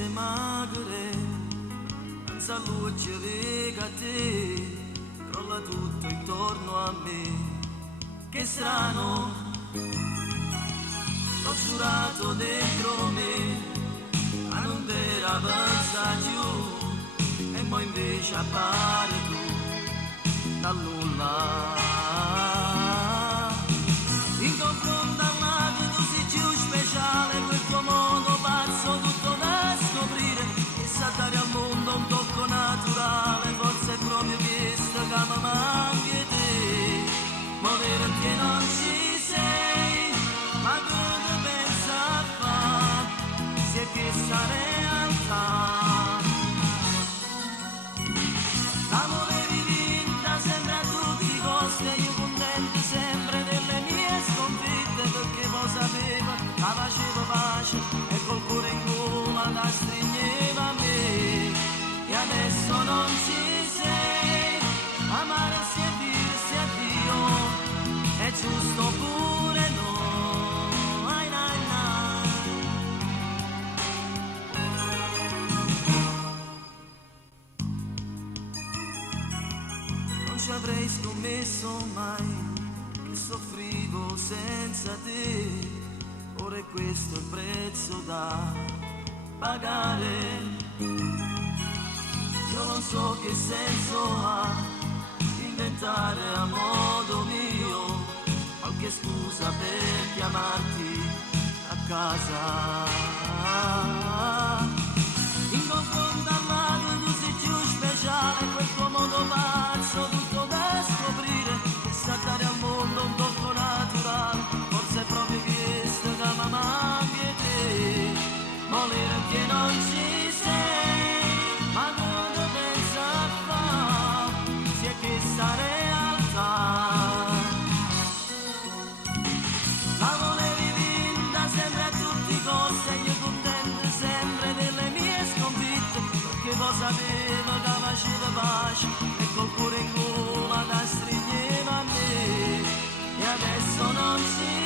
veste magre, senza luce lega a te, crolla tutto intorno a me. Che strano, l'ho giurato dentro me, ma non era avanza giù, e mo invece appare tu, da nulla. In confronto a me tu sei più speciale, quel tuo modo pazzo tutto da scoprire, chissà dare al mondo un tocco naturale, forse è proprio questo che mi manca te, volere che non ci sei, ma cosa pensa a fare, se è questa realtà. La volevi vinta sempre a tutti i costi, e io contento sempre delle mie sconfitte, perché lo sapeva, la faceva pace e col cuore in gola la stringeva a me. E adesso non ci sei, amarsi e dirsi addio, è giusto pure no, ai nai nai. Non ci avrei scommesso mai che soffrivo senza te, ora è questo il prezzo da pagare. Io non so che senso ha inventare a modo mio qualche scusa per chiamarti a casa. In confronto a tu sei più speciale, quel tuo modo pazzo tutto da scoprire, che sa dare al mondo un tocco naturale, forse è proprio questo che mi manca te, volere che non ci sei, ma cosa pensa a fare, se è questa realtà. La volevi vinta sempre a tutti i costi, e io contento sempre delle mie sconfitte, perché lo sapevo che faceva pace e col cuore in gola la stringeva a me. E adesso non ci